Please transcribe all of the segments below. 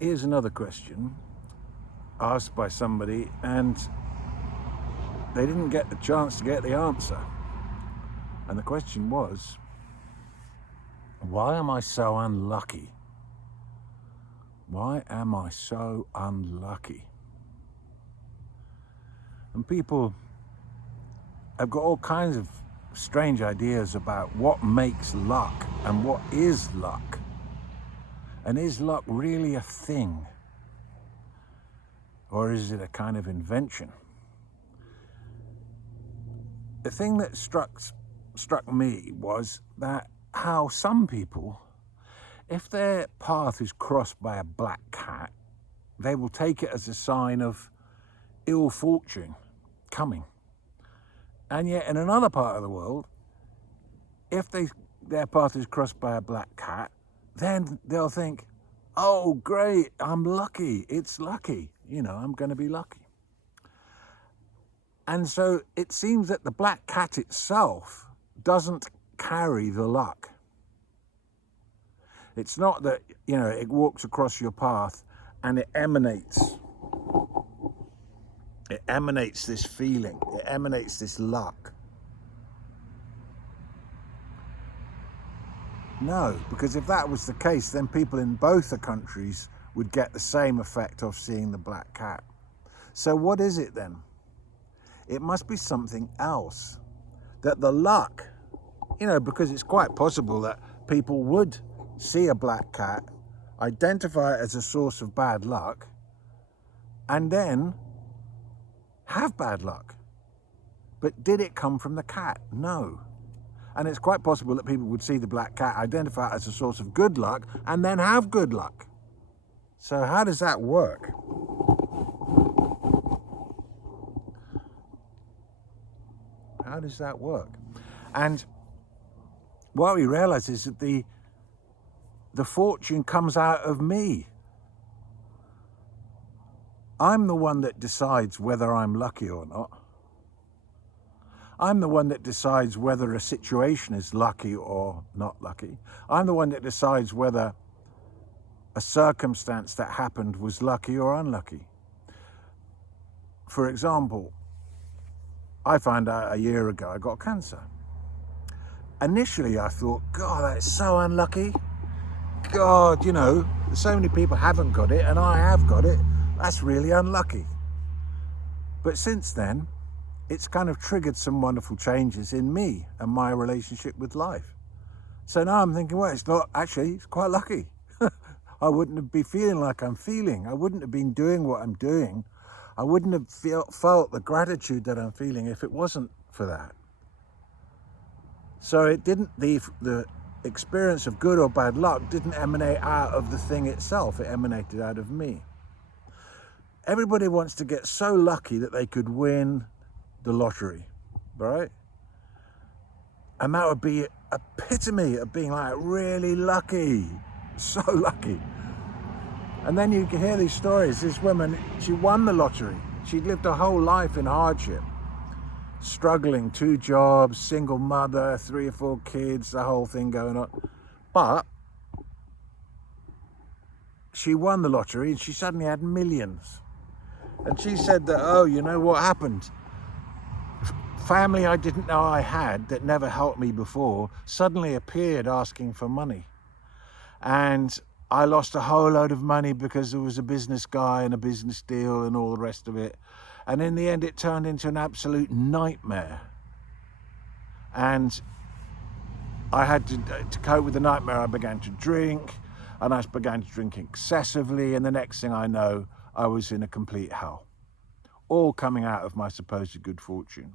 Here's another question asked by somebody, and they didn't get the chance to get the answer. And the question was, why am I so unlucky? Why am I so unlucky? And people have got all kinds of strange ideas about what makes luck and what is luck. And is luck really a thing? Or is it a kind of invention? The thing that struck me was that how some people, if their path is crossed by a black cat, they will take it as a sign of ill fortune coming. And yet in another part of the world, if their path is crossed by a black cat, then they'll think, oh great, I'm lucky, it's lucky, I'm going to be lucky. And so it seems that the black cat itself doesn't carry the luck. It's not that, it walks across your path and it emanates this feeling, it emanates this luck. No, because if that was the case, then people in both the countries would get the same effect of seeing the black cat. So what is it then? It must be something else. That the luck, because it's quite possible that people would see a black cat, identify it as a source of bad luck, and then have bad luck. But did it come from the cat? No. And it's quite possible that people would see the black cat, identify it as a source of good luck, and then have good luck. So how does that work? How does that work? And what we realize is that the fortune comes out of me. I'm the one that decides whether I'm lucky or not. I'm the one that decides whether a situation is lucky or not lucky. I'm the one that decides whether a circumstance that happened was lucky or unlucky. For example, I found out a year ago I got cancer. Initially I thought, God, that's so unlucky. God, so many people haven't got it and I have got it. That's really unlucky. But since then, it's kind of triggered some wonderful changes in me and my relationship with life. So now I'm thinking, well, it's quite lucky. I wouldn't be feeling like I'm feeling. I wouldn't have been doing what I'm doing. I wouldn't have felt the gratitude that I'm feeling if it wasn't for that. So it didn't, the experience of good or bad luck didn't emanate out of the thing itself. It emanated out of me. Everybody wants to get so lucky that they could win the lottery, right? And that would be epitome of being like really lucky, so lucky. And then you can hear these stories. This woman, she won the lottery. She'd lived her whole life in hardship, struggling, 2 jobs, single mother, 3 or 4 kids, the whole thing going on. But she won the lottery and she suddenly had millions. And she said that, oh, you know what happened? Family I didn't know I had that never helped me before suddenly appeared asking for money. And I lost a whole load of money because there was a business guy and a business deal and all the rest of it. And in the end, it turned into an absolute nightmare. And I had to cope with the nightmare. I began to drink, and I began to drink excessively. And the next thing I know, I was in a complete hell, all coming out of my supposed good fortune.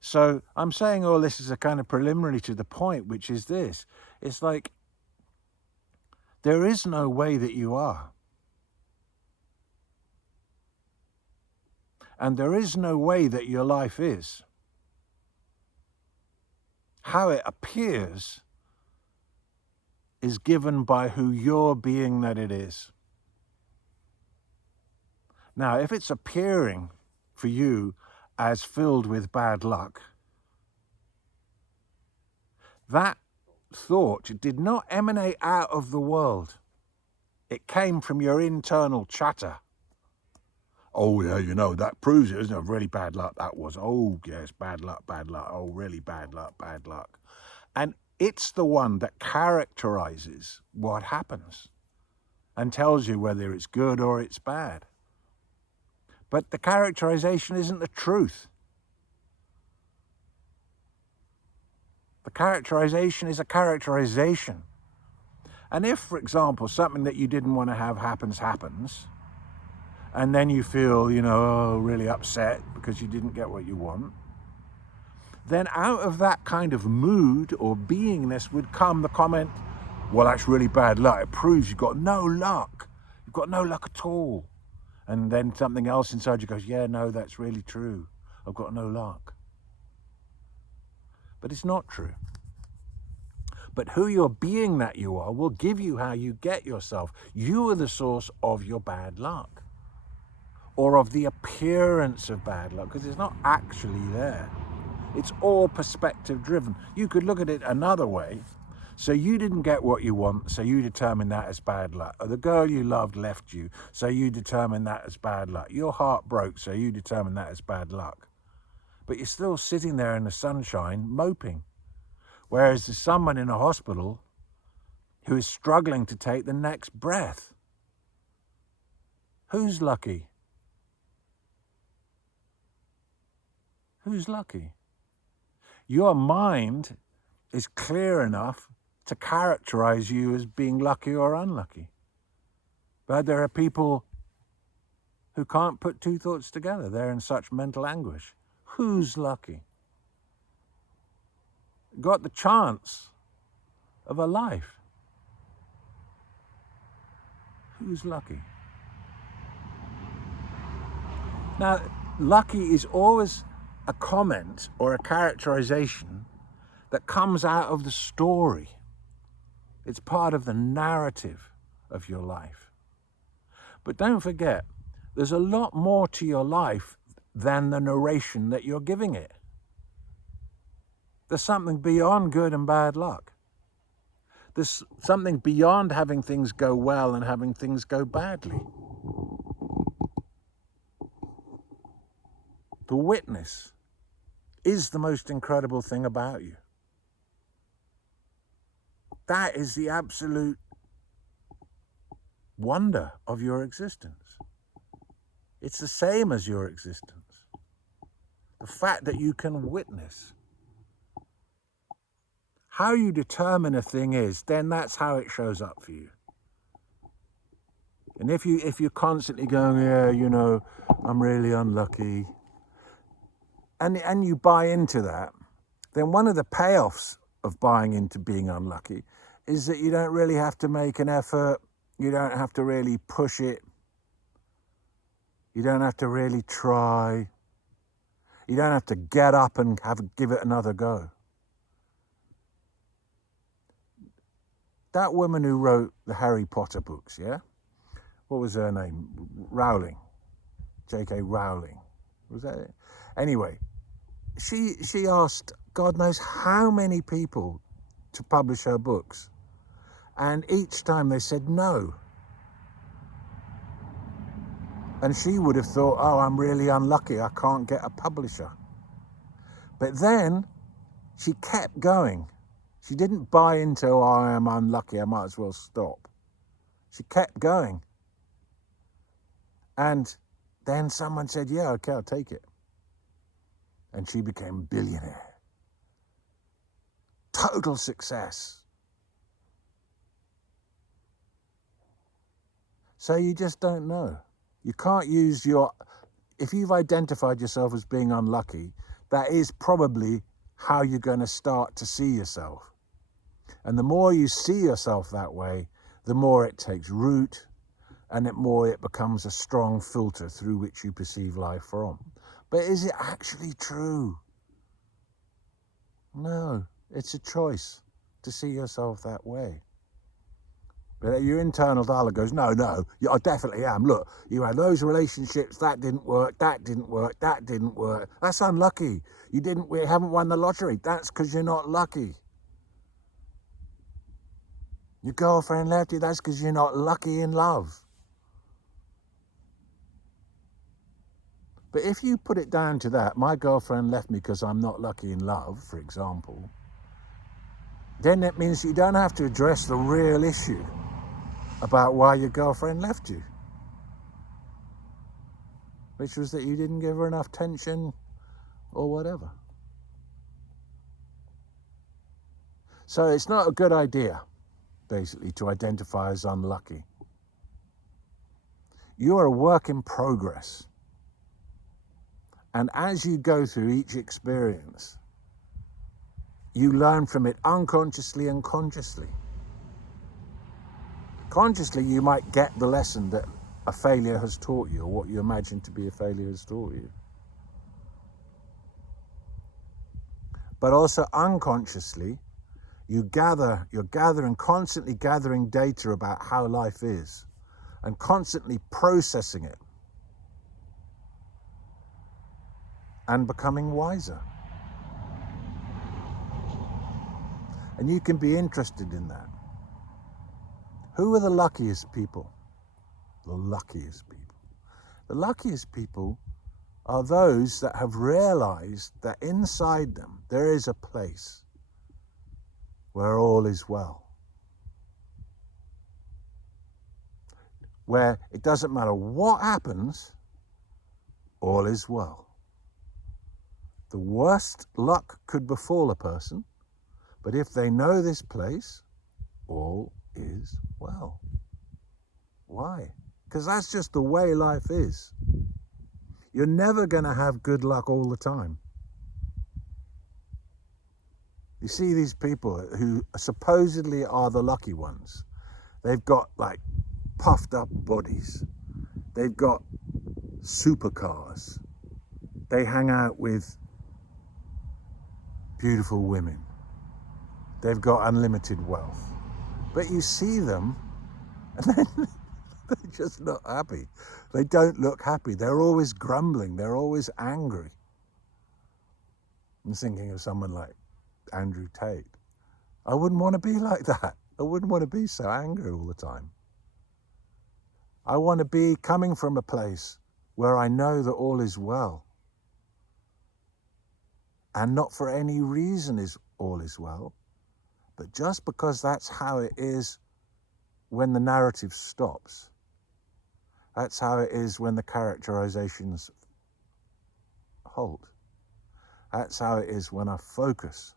So I'm saying all this is a kind of preliminary to the point, which is this. It's like, there is no way that you are. And there is no way that your life is. How it appears is given by who you're being that it is. Now, if it's appearing for you as filled with bad luck, that thought did not emanate out of the world. It came from your internal chatter. Oh yeah, you know, that proves it, isn't it? Really bad luck that was. Oh yes, bad luck, bad luck. Oh, really bad luck, bad luck. And it's the one that characterizes what happens and tells you whether it's good or it's bad. But the characterization isn't the truth. The characterization is a characterization. And if, for example, something that you didn't want to have happens, and then you feel, you know, really upset because you didn't get what you want, then out of that kind of mood or beingness would come the comment, well, that's really bad luck. It proves you've got no luck. You've got no luck at all. And then something else inside you goes, yeah, no, that's really true. I've got no luck. But it's not true. But who you're being that you are will give you how you get yourself. You are the source of your bad luck, or of the appearance of bad luck, because it's not actually there. It's all perspective driven. You could look at it another way. So you didn't get what you want, so you determine that as bad luck. Or the girl you loved left you, so you determine that as bad luck. Your heart broke, so you determine that as bad luck. But you're still sitting there in the sunshine moping. Whereas there's someone in a hospital who is struggling to take the next breath. Who's lucky? Who's lucky? Your mind is clear enough to characterize you as being lucky or unlucky. But there are people who can't put two thoughts together. They're in such mental anguish. Who's lucky? Got the chance of a life. Who's lucky? Now, lucky is always a comment or a characterization that comes out of the story. It's part of the narrative of your life. But don't forget, there's a lot more to your life than the narration that you're giving it. There's something beyond good and bad luck. There's something beyond having things go well and having things go badly. The witness is the most incredible thing about you. That is the absolute wonder of your existence. It's the same as your existence. The fact that you can witness. How you determine a thing is, then that's how it shows up for you. And if you're constantly going, yeah, you know, I'm really unlucky, and you buy into that, then one of the payoffs of buying into being unlucky is that you don't really have to make an effort. You don't have to really push it. You don't have to really try. You don't have to get up and give it another go. That woman who wrote the Harry Potter books, yeah? What was her name? Rowling. J.K. Rowling. Was that it? Anyway, she asked God knows how many people to publish her books. And each time they said no. And she would have thought, oh, I'm really unlucky. I can't get a publisher. But then she kept going. She didn't buy into, oh, I am unlucky, I might as well stop. She kept going. And then someone said, yeah, okay, I'll take it. And she became a billionaire. Total success. So you just don't know. You can't use if you've identified yourself as being unlucky, that is probably how you're going to start to see yourself. And the more you see yourself that way, the more it takes root, and the more it becomes a strong filter through which you perceive life from. But is it actually true? No, it's a choice to see yourself that way. But your internal dialogue goes, no, I definitely am. Look, you had those relationships, that didn't work, that didn't work, that didn't work. That's unlucky. We haven't won the lottery. That's because you're not lucky. Your girlfriend left you, that's because you're not lucky in love. But if you put it down to that, my girlfriend left me because I'm not lucky in love, for example, then that means you don't have to address the real issue about why your girlfriend left you, which was that you didn't give her enough attention or whatever. So it's not a good idea, basically, to identify as unlucky. You are a work in progress. And as you go through each experience, you learn from it unconsciously and consciously. Consciously, you might get the lesson that a failure has taught you, or what you imagine to be a failure has taught you. But also unconsciously, you're constantly gathering data about how life is and constantly processing it and becoming wiser. And you can be interested in that. Who are the luckiest people? The luckiest people. The luckiest people are those that have realized that inside them there is a place where all is well. Where it doesn't matter what happens, all is well. The worst luck could befall a person, but if they know this place, all is well. Why? Because that's just the way life is. You're never going to have good luck all the time. You see these people who supposedly are the lucky ones. They've got like puffed up bodies. They've got supercars. They hang out with beautiful women. They've got unlimited wealth. But you see them and then they're just not happy. They don't look happy. They're always grumbling. They're always angry. I'm thinking of someone like Andrew Tate. I wouldn't want to be like that. I wouldn't want to be so angry all the time. I want to be coming from a place where I know that all is well. And not for any reason is all is well, but just because that's how it is when the narrative stops. That's how it is when the characterizations hold. That's how it is when I focus.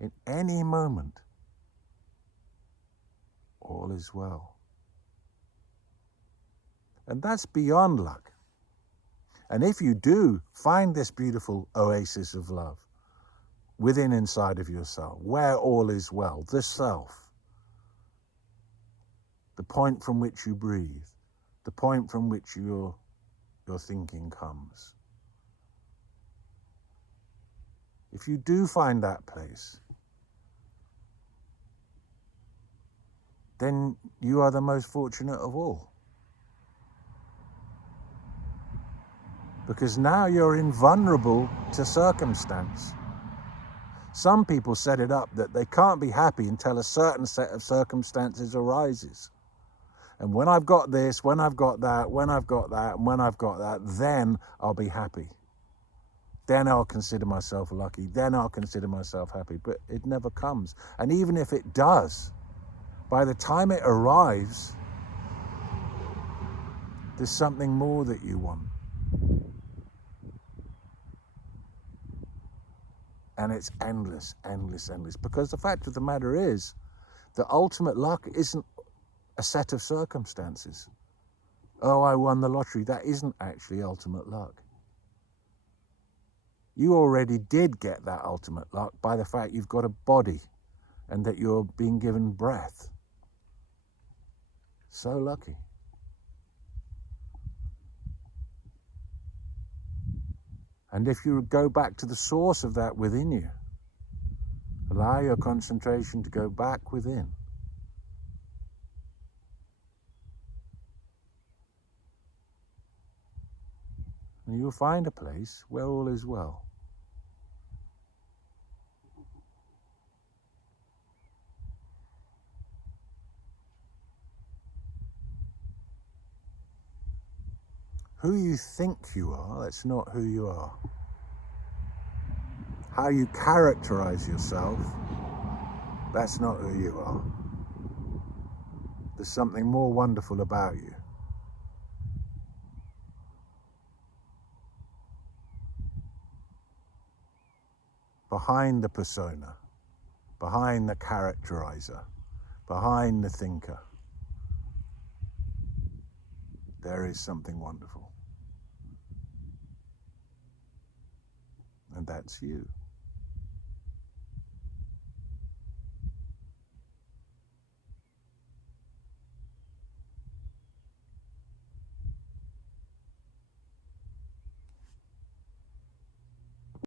In any moment, all is well. And that's beyond luck. And if you do find this beautiful oasis of love within inside of yourself, where all is well, the self, the point from which you breathe, the point from which your thinking comes. If you do find that place, then you are the most fortunate of all. Because now you're invulnerable to circumstance. Some people set it up that they can't be happy until a certain set of circumstances arises. And when I've got this, when I've got that, when I've got that, and when I've got that, then I'll be happy. Then I'll consider myself lucky. Then I'll consider myself happy. But it never comes. And even if it does, by the time it arrives, there's something more that you want. And it's endless, endless, endless. Because the fact of the matter is, the ultimate luck isn't a set of circumstances. Oh, I won the lottery. That isn't actually ultimate luck. You already did get that ultimate luck by the fact you've got a body and that you're being given breath. So lucky. And if you go back to the source of that within you, allow your concentration to go back within. And you'll find a place where all is well. Who you think you are, that's not who you are. How you characterize yourself, that's not who you are. There's something more wonderful about you. Behind the persona, behind the characterizer, behind the thinker, there is something wonderful. And that's you.